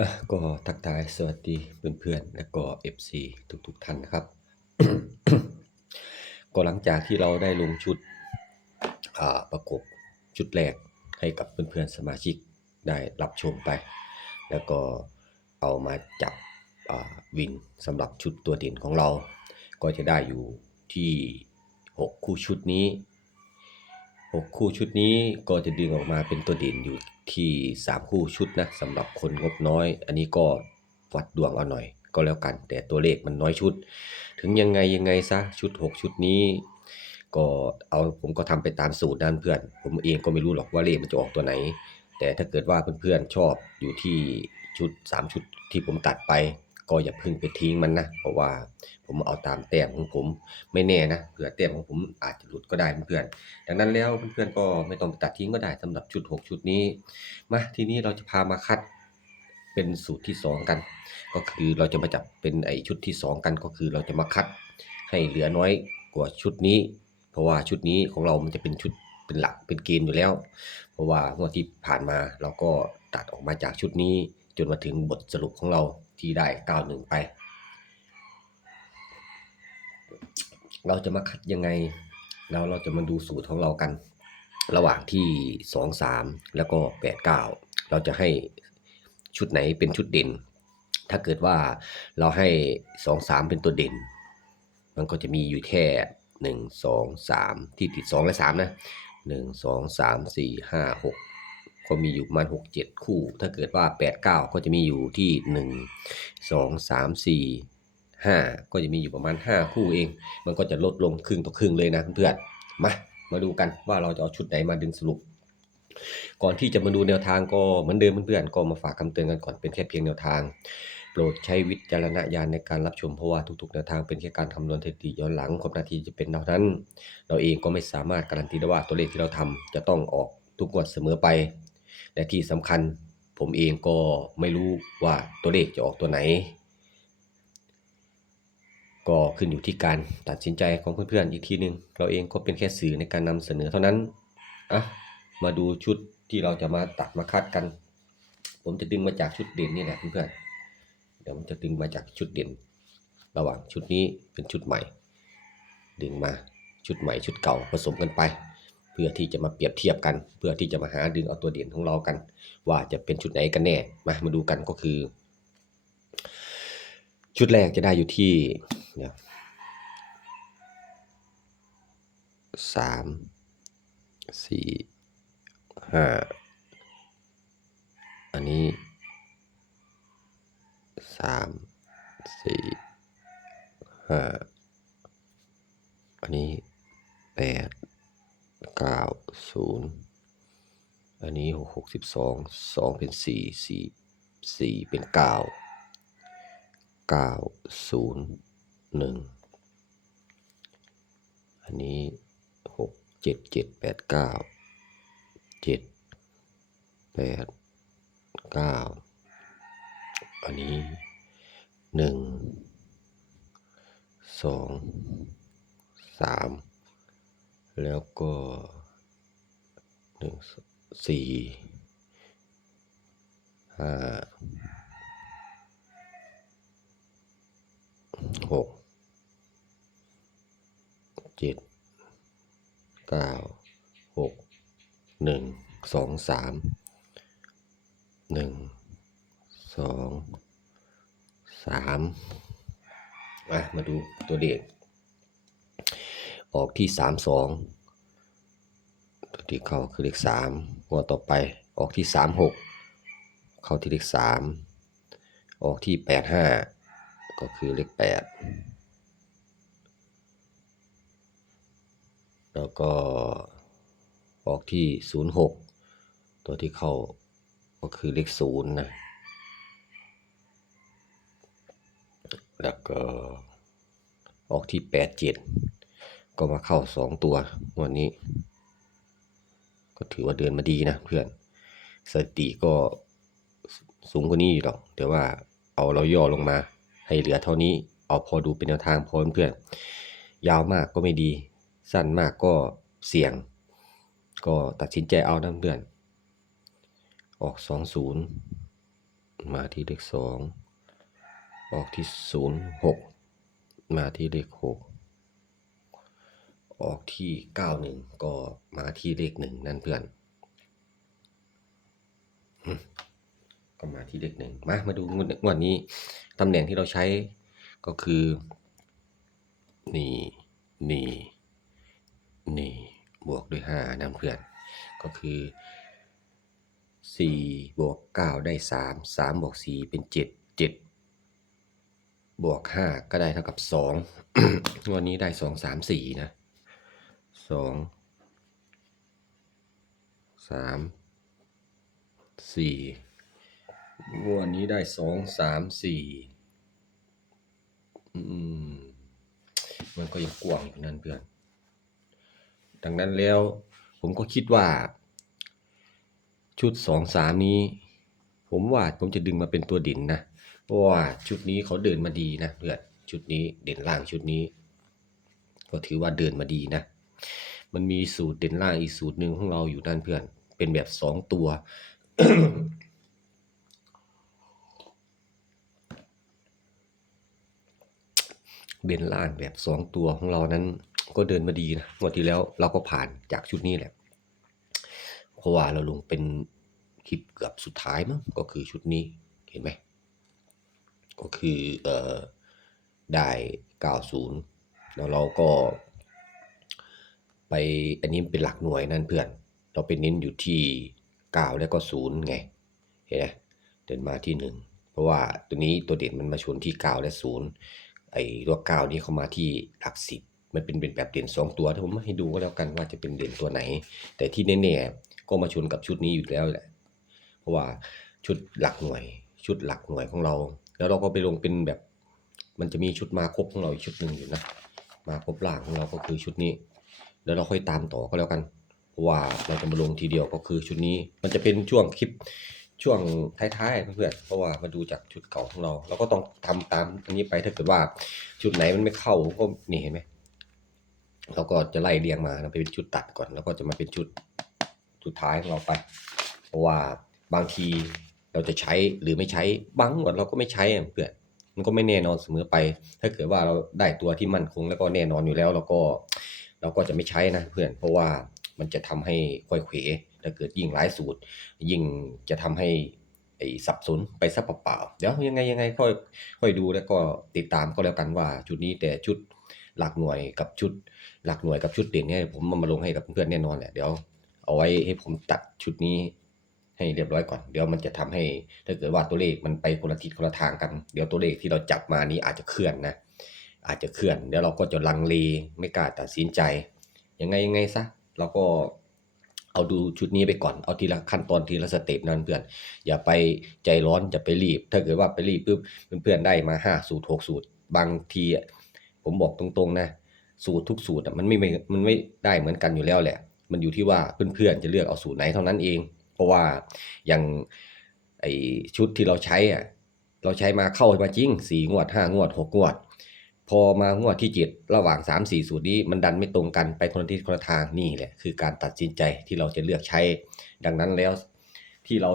อะก็ทักทายสวัสดีเพื่อนๆ และก็ FC ทุกๆท่านนะครับ ก็หลังจากที่เราได้ลงชุดอ่าประกบชุดแรกให้กับเพื่อนๆสมาชิกได้รับชมไป แล้วก็เอามาจับอ่าวินสำหรับชุดตัวเด่นของเรา ก็จะได้อยู่ที่ 6 คู่ชุดนี้ 6 คู่ชุดนี้ก็จะดึงออกมาเป็นตัวเด่นอยู่ที่ 3 คู่ชุดนะสำหรับคนงบน้อย อันนี้ก็วัดดวงเอาหน่อย ก็แล้วกัน แต่ตัวเลขมันน้อยชุด ถึงยังไงยังไงซะชุด 6 ชุดนี้ ก็เอาผมก็ทำไปตามสูตรนั่นเพื่อน ผมเองก็ไม่รู้หรอกว่าเลขมันจะออกตัวไหน แต่ถ้าเกิดว่าเพื่อนๆชอบอยู่ที่ชุด 3 ชุดที่ผมตัดไป ก็อย่าเพึ่งไปทิ้งมันนะ เพราะว่าผมเอาตามแต้มของผมไม่แน่นะเผื่อแต้มของผมอาจจะหลุดก็ได้เพื่อนดังนั้นแล้วเพื่อนๆก็ไม่ต้องไปตัดทิ้งก็ได้สำหรับชุด 6 ชุดนี้มาทีนี้เราจะพามาคัดเป็นสูตรที่ 2 กัน ก็คือเราจะมาจับเป็นไอชุดที่ 2 กันก็คือเราจะมาคัดให้เหลือน้อยกว่าชุดนี้ เพราะว่าชุดนี้ของเรามันจะเป็นชุดเป็นหลักเป็นเกณฑ์อยู่แล้ว เพราะว่างวดที่ผ่านมาเราก็ตัดออกมาจากชุดนี้จนมาถึงบทสรุปของเรา ที่ได้91ไป เราจะมาคัดยังไงแล้วเราจะมาดูสูตรของเรากัน ระหว่างที่2 3แล้วก็8 9เก้าเราจะให้ชุดไหนเป็นชุดเด่น ถ้าเกิดว่าเราให้2 3เป็นตัวเด่น มันก็จะมีอยู่แค่1 2 3ที่ติด2และ3นะ1 2 3 4 5 6ก็ มีอยู่ประมาณ6 7 คู่ ถ้าเกิดว่า 8 9 ก็จะมีอยู่ที่ 1 2 3 4 5 ก็จะมีอยู่ประมาณ 5 คู่เอง มันก็จะลดลงครึ่งต่อครึ่งเลยนะเพื่อนๆมามาดูกันว่าเราจะเอาชุดไหนมาดึงสรุป ก่อนที่จะมาดูแนวทางก็เหมือนเดิมเพื่อนๆก็มาฝากคำเตือนกันก่อนเป็นแค่เพียงแนวทาง โปรดใช้วิจารณญาณในการรับชมเพราะว่าทุกๆแนวทางเป็นแค่การคำนวณสถิติย้อนหลังความนาทีจะเป็นเท่านั้น เราเองก็ไม่สามารถการันตีได้ว่าตัวเลขที่เราทำจะต้องออกทุกงวดเสมอไป และที่สำคัญผมเองก็ไม่รู้ว่าตัวเลขจะออกตัวไหน ก็ขึ้นอยู่ที่การตัดสินใจของเพื่อนๆอีกทีหนึง เราเองก็เป็นแค่สื่อในการนำเสนอเท่านั้นอะมาดูชุดที่เราจะมาตัดมาคัดกัน ผมจะดึงมาจากชุดเด่นนี่แหละเพื่อนๆเดี๋ยวผมจะดึงมาจากชุดเด่น ระหว่างชุดนี้เป็นชุดใหม่ ดึงมาชุดใหม่ชุดเก่าผสมกันไป พื่อที่จะมาเปรียบเทียบกัน เพื่อที่จะมาหาดึงเอาตัวเด่นของเรากัน ว่าจะเป็นชุดไหนกันแน่มามาดูกันก็คือ ชุดแรกจะได้อยู่ที่สามสี่ห้าอันนี้สามสี่ห้าอันนี้แปด เก้าศูนย์อันนี้หกหกสิบสองสองเป็นสี่สี่สี่เป็นเก้าเก้าศูนย์หนึ่งอันนี้หกเจ็ดเจ็ดแปดเก้าเจ็ดแปดเก้าอันนี้หนึ่งสองสาม แล้วก็หนึ่งสี่ห้าหกเจ็ดเก้าหกหนึ่งสองสามหนึ่งสองสามมาดูตัวเด็ก ออกที่สามสองตัวที่เข้าคือเลขสามงวดต่อไปออกที่สามหกเข้าที่เลขสามออกที่แปดห้าก็คือเลขแปดแล้วก็ออกที่ศูนย์หกตัวที่เข้าก็คือเลขศูนย์นะ แล้วก็ออกที่แปดเจ็ด ก็มาเข้าสองตัววันนี้ ก็ถือว่าเดินมาดีนะเพื่อนสติก็สูงกว่านี้อยู่หรอก แต่ว่าเอาเราย่อลงมา ให้เหลือเท่านี้ เอาพอดูเป็นแนวทางพอเพื่อนยาวมากก็ไม่ดี สั้นมากก็เสี่ยง ก็ตัดสินใจเอานะเพื่อน ออกสองศูนย์มาที่เลขสองออกที่ศูนย์หกมาที่เลขหก ออกที่เก้าหนึ่งก็มาที่เลขหนึ่งนั่นเพื่อน ก็มาที่เลขหนึ่งมา มาดูงวดงวดนี้ตำแหน่งที่เราใช้ก็คือ นี่ นี่ นี่ บวกด้วยห้านั่นเพื่อน ก็คือสี่บวกเก้าได้สามสามบวกสี่เป็นเจ็ดเจ็ดบวกห้าก็ได้เท่ากับสองงวดนี้ได้สองสามสี่นะ สองสามสี่งวดนี้ได้สองสามสี่มันก็ยังกว้างอยู่นั่นเพื่อน ดังนั้นแล้วผมก็คิดว่า ชุดสองสามนี้ ผมว่าผมจะดึงมาเป็นตัวด่นนะเพราะว่าชุดนี้เขาเดินมาดีนะเพื่อนชุดนี้เด่นล่างชุดนี้ ก็ถือว่าเดินมาดีนะ มันมีสูตรเด่นล่างอีกสูตรหนึ่งของเราอยู่นั่นเพื่อน เป็นแบบสองตัว เด่นล่างแบบสองตัวของเรานั้น ก็เดินมาดีนะงวดที่แล้วเราก็ผ่านจากชุดนี้แหละ เพราะว่าเราลงเป็นคลิปเกือบสุดท้ายมั้งก็คือชุดนี้เห็นไหมก็คือเอ่อได้ 90 แล้วเราก็ ไปอันนี้เป็นหลักหน่วยนั่นเพื่อน เราไปเน้นอยู่ที่ 9 แล้วก็ 0 ไง เห็นไหมเดินมาที่ 1 เพราะว่าตัวนี้ตัวเด่นมันมาชนที่ 9 และ 0 ไอ้ตัว9นี่เข้ามาที่หลัก 10 มันเป็นเป็นแบบเด่น 2 ตัวถ้าผมให้ดูก็แล้วกันว่าจะเป็นเด่นตัวไหน แต่ที่แน่ๆก็มาชนกับชุดนี้อยู่แล้วแหละ เพราะว่าชุดหลักหน่วย ชุดหลักหน่วยของเรา แล้วเราก็ไปลงเป็นแบบ มันจะมีชุดมาครบของเราอีกชุดหนึ่งอยู่นะ มาครบล่างของเราก็คือชุดนี้ แล้วเราค่อยตามต่อก็แล้วกันเพราะว่าเราจะมาลงทีเดียวก็คือชุดนี้ มันจะเป็นช่วงคลิปช่วงท้ายๆเพื่อนๆเพราะว่ามาดูจากชุดเก่าของเราเราก็ต้องทำตามอันนี้ไปถ้าเกิดว่าชุดไหนมันไม่เข้าก็นี่เห็นไหมเราก็จะไล่เรียงมาไปเป็นชุดตัดก่อน แล้วก็จะมาเป็นชุดสุดท้ายของเราไป เพราะว่าบางทีเราจะใช้หรือไม่ใช้บางวันเราก็ไม่ใช้เพื่อนมันก็ไม่แน่นอนเสมอไป ถ้าเกิดว่าเราได้ตัวที่มั่นคงแล้วก็แน่นอนอยู่แล้วเราก็ เราก็จะไม่ใช้นะเพื่อนเพราะว่ามันจะทำให้ค่อยเขวถ้าเกิดยิ่งหลายสูตร ยิ่งจะทำให้ไอ้สับสนไปซะเปล่าๆเดี๋ยวยังไงยังไงค่อยค่อยดูแล้วก็ติดตามก็แล้วกันว่าชุดนี้แต่ชุดหลักหน่วยกับชุดหลักหน่วยกับชุดเด่นเนี่ยผมเอามาลงให้กับเพื่อนแน่นอนแหละเดี๋ยวเอาไว้ให้ผมตัดชุดนี้ให้เรียบร้อยก่อน เดี๋ยวมันจะทำให้ถ้าเกิดว่าตัวเลขมันไปคนละทิศคนละทางกัน เดี๋ยวตัวเลขที่เราจับมานี้อาจจะเคลื่อนนะ อาจจะเคลื่อน เดี๋ยวเราก็จะลังเลไม่กล้าตัดสินใจ ยังไงยังไงซะเราก็เอาดูชุดนี้ไปก่อน เอาทีละขั้นตอนทีละสเต็ปนั่นเพื่อน อย่าไปใจร้อนอย่าไปรีบ ถ้าเกิดว่าไปรีบปุ๊บเพื่อนๆได้มาห้าสูตรหกสูตร บางทีผมบอกตรงๆนะ สูตรทุกสูตรมันไม่ไม่มันไม่ได้เหมือนกันอยู่แล้วแหละ มันอยู่ที่ว่าเพื่อนๆจะเลือกเอาสูตรไหนเท่านั้นเอง เพราะว่าอย่างไอชุดที่เราใช้อะเราใช้มาเข้ามาจริงสี่งวดห้างวดหกงวด พอมางวดที่เจ็ดระหว่างสามสี่สูตรนี้มันดันไม่ตรงกันไปคนละทิศคนละทางนี่แหละคือการตัดสินใจที่เราจะเลือกใช้ ดังนั้นแล้วที่เรา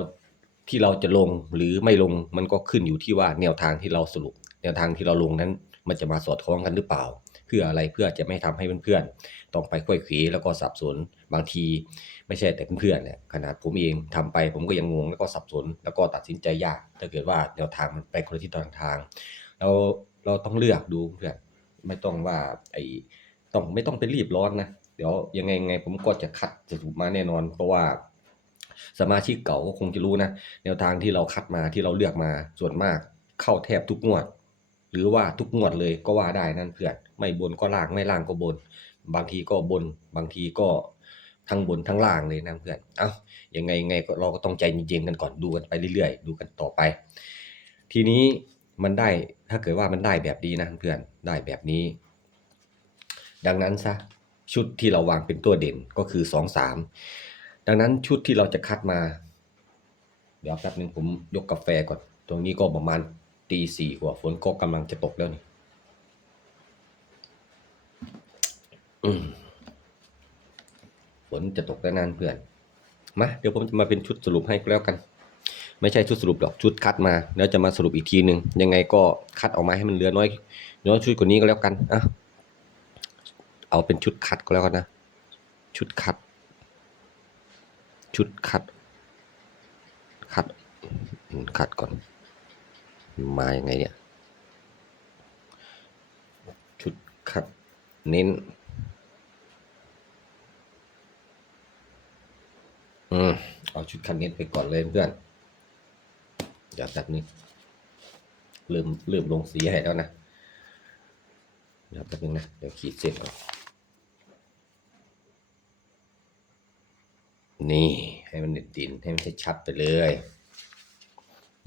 ที่เราจะลงหรือไม่ลงมันก็ขึ้นอยู่ที่ว่าแนวทางที่เราสรุป แนวทางที่เราลงนั้น มันจะมาสอดคล้องกันหรือเปล่า เพื่ออะไรเพื่อจะไม่ทำให้เพื่อนๆต้องไปค่อยขวแล้วก็สับสนบางที ไม่ใช่แต่เพื่อนๆเนี่ยขนาดผมเองทำไปผมก็ยังงงแล้วก็สับสนแล้วก็ตัดสินใจยากถ้าเกิดว่าแนวทางมันไปคนละทิศทางเรา เราต้องเลือกดูเพื่อนไม่ต้องว่าไอ้ต้องไม่ต้องไปรีบร้อนนะ เดี๋ยวยังไงยังไงผมก็จะคัดจะถูกมาแน่นอน เพราะว่าสมาชิกเก่าก็คงจะรู้นะ แนวทางที่เราคัดมาที่เราเลือกมาส่วนมากเข้าแทบทุกงวด หรือว่าทุกงวดเลยก็ว่าได้นั่นเพื่อนไม่บนก็ล่างไม่ล่างก็บน บางทีก็บน บางทีก็ทั้งบนทั้งล่างเลยนะเพื่อน เอายังไงยังไงเราก็ต้องใจเย็นๆกันก่อนดูกันไปเรื่อยๆ ดูกันต่อไป ทีนี้ มันได้ถ้าเกิดว่ามันได้แบบนี้นะเพื่อนได้แบบนี้ ดังนั้นซะชุดที่เราวางเป็นตัวเด่นก็คือสองสามดังนั้นชุดที่เราจะคัดมา เดี๋ยวแป๊บนึงผมยกกาแฟก่อน ตรงนี้ก็ประมาณตีสี่กว่าฝนก็กำลังจะตกแล้วนี่ฝนจะตกแล้วนานเพื่อน มา เดี๋ยวผมจะมาเป็นชุดสรุปให้แล้วกัน ไม่ใช่ชุดสรุปหรอกชุดคัดมาแล้วจะมาสรุปอีกทีหนึ่งยังไงก็คัดออกมาให้มันเหลือน้อยน้อยชุดกว่านี้ก็แล้วกันอะเอาเป็นชุดคัดก็แล้วกันนะ ชุดคัด ชุดคัด คัดคัดก่อน มาอยังไงเนี่ยชุดคัดเน้นอืมเอาชุดคัดเน้นไปก่อนเลยเพื่อน เดี๋ยวแป๊บนึงลืมลืมลงสีให้แล้วนะเดี๋ยวแป๊บนึงนะเดี๋ยวขีดเส้นก่อนนี่ให้มันเด่นดินให้มันชัดไปเลย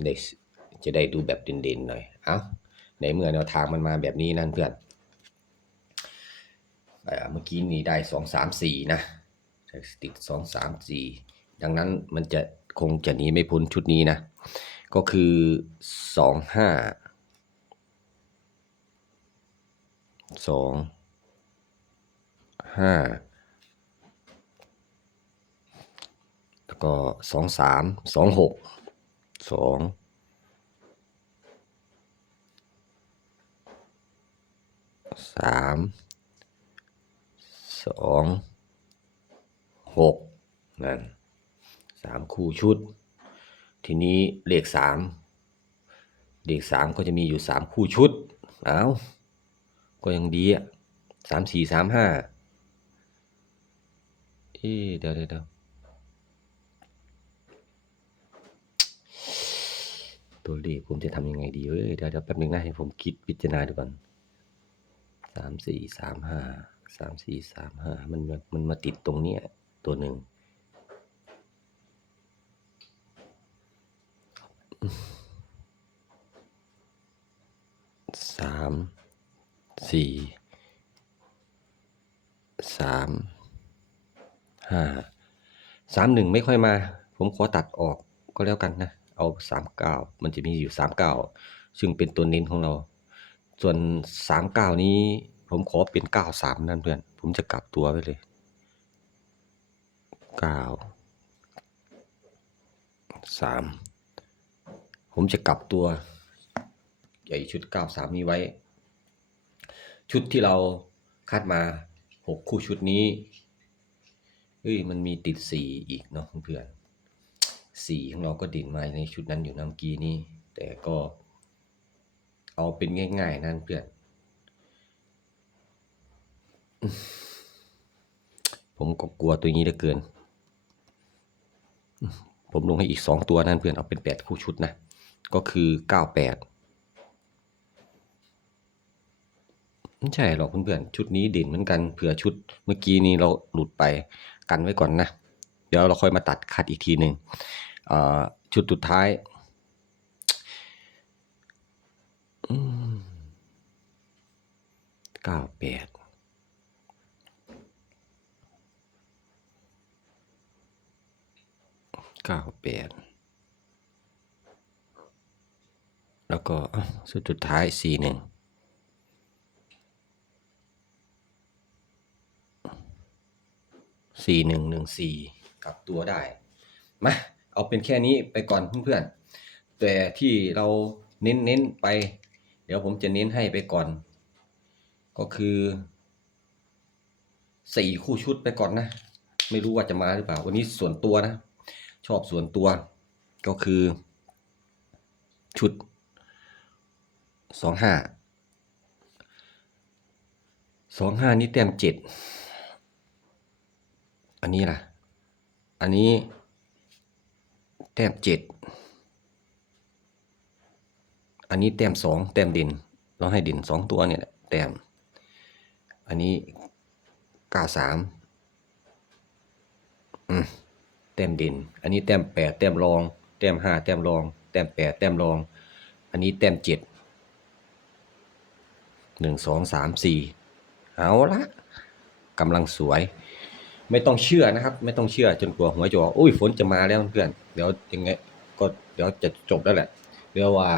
ได้สจะได้ดูแบบเด่นๆหน่อย เอ้าในเมื่อแนวทางมันมาแบบนี้นั่นเพื่อนเมื่อกี้นี่ได้สองสามสี่นะติดสองสามสี่ดังนั้นมันจะคงจะหนีไม่พ้นชุดนี้นะ ก็คือสองห้าสองห้าแล้วก็สองสามสองหกสองสามสองหกนั่นสามคู่ชุด ทีนี้เลขสามเลขสามก็จะมีอยู่สามคู่ชุดเอาก็ยังดีอะสามสี่สามห้าเอ๊เดี๋ยวเดี๋ยวเดี๋ยวตัวเลขผมจะทำยังไงดีเว้ยเดี๋ยวเดี๋ยวแป๊บนึงนะให้ผมคิดพิจารณาดูก่อนสามสี่สามห้าสามสี่สามห้ามันมามันมาติดตรงเนี้ยตัวหนึ่ง สามสี่สามห้าสามหนึ่งไม่ค่อยมา ผมขอตัดออกก็แล้วกันนะ เอาสามเก้ามันจะมีอยู่สามเก้าซึ่งเป็นตัวเน้นของเรา ส่วนสามเก้านี้ผมขอเป็นเก้าสามนั่นเพื่อน ผมจะกลับตัวไปเลยเก้าสาม ผมจะกลับตัวใหญ่ชุดเก้าสามนี้ไว้ ชุดที่เราคัดมาหกคู่ชุดนี้เฮ้ยมันมีติดสีอีกเนาะเพื่อนสีของเราก็ดิ่นมาในชุดนั้นอยู่น้ำกีนี้ แต่ก็เอาเป็นง่าย ๆ นั่นเพื่อน ผมก็กลัวตัวนี้เหลือเกิน ผมลงให้อีกสองตัวนั่นเพื่อนเอาเป็นแปดคู่ชุดนะ ก็คือเก้าแปดไม่ใช่หรอกเพื่อนๆชุดนี้เด่นเหมือนกันเผื่อชุดเมื่อกี้นี้เราหลุดไปกันไว้ก่อนนะ เดี๋ยวเราค่อยมาตัดคัดอีกทีหนึ่งชุดสุดท้ายเก้าแปดเก้าแปด แล้วก็อะชุดสุดท้ายสี่หนึ่งสี่หนึ่งหนึ่งสี่กลับตัวได้ มา เอาเป็นแค่นี้ไปก่อนเพื่อนๆ แต่ที่เราเน้นเน้นไป เดี๋ยวผมจะเน้นให้ไปก่อน ก็คือสี่คู่ชุดไปก่อนนะ ไม่รู้ว่าจะมาหรือเปล่า วันนี้ส่วนตัวนะ ชอบส่วนตัวก็คือชุด สองห้าสองห้านี่แต้มเจ็ดอันนี้ล่ะ อันนี้แต้มเจ็ดอันนี้แต้มสองแต้มด่นเราให้ด่นสองตัวเนี่ยแหละแต้ม อันนี้เก้าสามอืมแต้มด่นอันนี้แต้มแปดแต้มรอง แต้มห้าแต้มรอง แต้มแปดแต้มรอง อันนี้แต้มเจ็ด หนึ่งสองสามสี่เอาละกำลังสวย ไม่ต้องเชื่อนะครับ ไม่ต้องเชื่อจนกลัวหัวจะออกอุ้ยฝนจะมาแล้วเพื่อนเดี๋ยวยังไงก็เดี๋ยวจะจบแล้วแหละเรียกว่า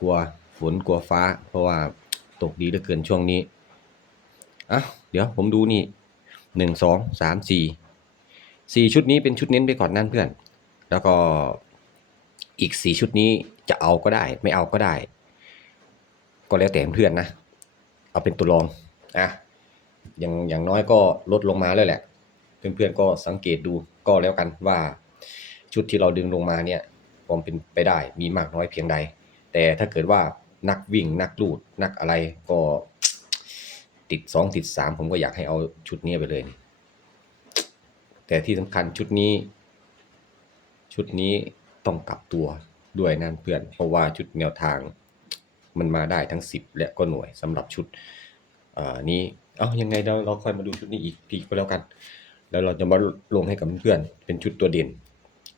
กลัวฝนกลัวฟ้า เพราะว่าตกดีเหลือเกินช่วงนี้อะเดี๋ยวผมดูนี่หนึ่งสองสามสี่สี่ชุดนี้เป็นชุดเน้นไปก่อนนั่นเพื่อน แล้วก็อีกสี่ชุดนี้จะเอาก็ได้ ไม่เอาก็ได้ ก็แล้วแต่เพื่อนนะ เอาเป็นตัวรองอะอย่างอย่างน้อยก็ลดลงมาแล้วแหละ เพื่อนๆก็สังเกตดูก็แล้วกันว่า ชุดที่เราดึงลงมาเนี่ยความเป็นไปได้มีมากน้อยเพียงใด แต่ถ้าเกิดว่านักวิ่งนักลูดนักอะไรก็ติดสองติดสามผมก็อยากให้เอาชุดนี้ไปเลยนี่แต่ที่สำคัญชุดนี้ ชุดนี้ต้องกลับตัวด้วยนั่นเพื่อน เพราะว่าชุดแนวทาง มันมาได้ทั้งสิบและก็หน่วยสำหรับชุดอ่อนี้ เอายังไงเราเราค่อยมาดูชุดนี้อีกทีก็แล้วกัน แล้วเราจะมาลงให้กับเพื่อนเป็นชุดตัวเด่น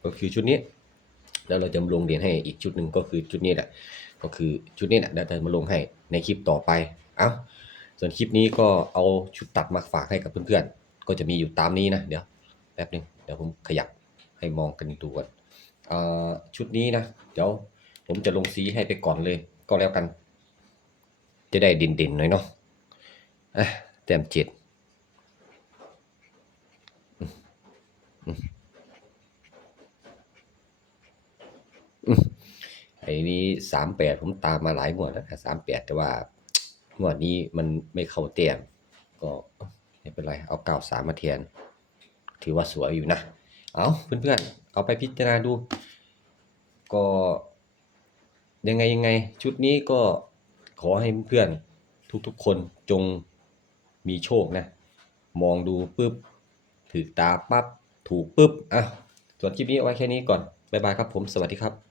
ก็คือชุดนี้ แล้วเราจะมาลงเด่นให้อีกชุดหนึ่งก็คือชุดนี้แหละ ก็คือชุดนี้แหละเดี๋ยวจะมาลงให้ในคลิปต่อไป เอาส่วนคลิปนี้ก็เอาชุดตัดมาฝากให้กับเพื่อนๆ ก็จะมีอยู่ตามนี้นะ เดี๋ยวแป๊บนึง เดี๋ยวผมขยับให้มองกันดูก่อนเอ่อชุดนี้นะ เดี๋ยวผมจะลงสีให้ไปก่อนเลย ก็แล้วกัน จะได้เด่นๆหน่อยเนาะอะแต้มเจ็ดอืมอืมอืมไอ้นี้สามแปดผมตามมาหลายงวดแล้วสามแปดแต่ว่างวดนี้มันไม่เข้าเต็มก็ไม่เป็นไรเอาเก้าสามมาแทนถือว่าสวยอยู่นะ เอาเพื่อนๆ เอาไปพิจารณาดู ก็ ยังไงยังไง ชุดนี้ก็ขอให้เพื่อนทุกๆคนจงมีโชคนะ มองดูปุ๊บถือตาปั๊บถูกปุ๊บอะส่วนคลิปนี้เอาไว้แค่นี้ก่อน บ๊ายบายครับผม สวัสดีครับ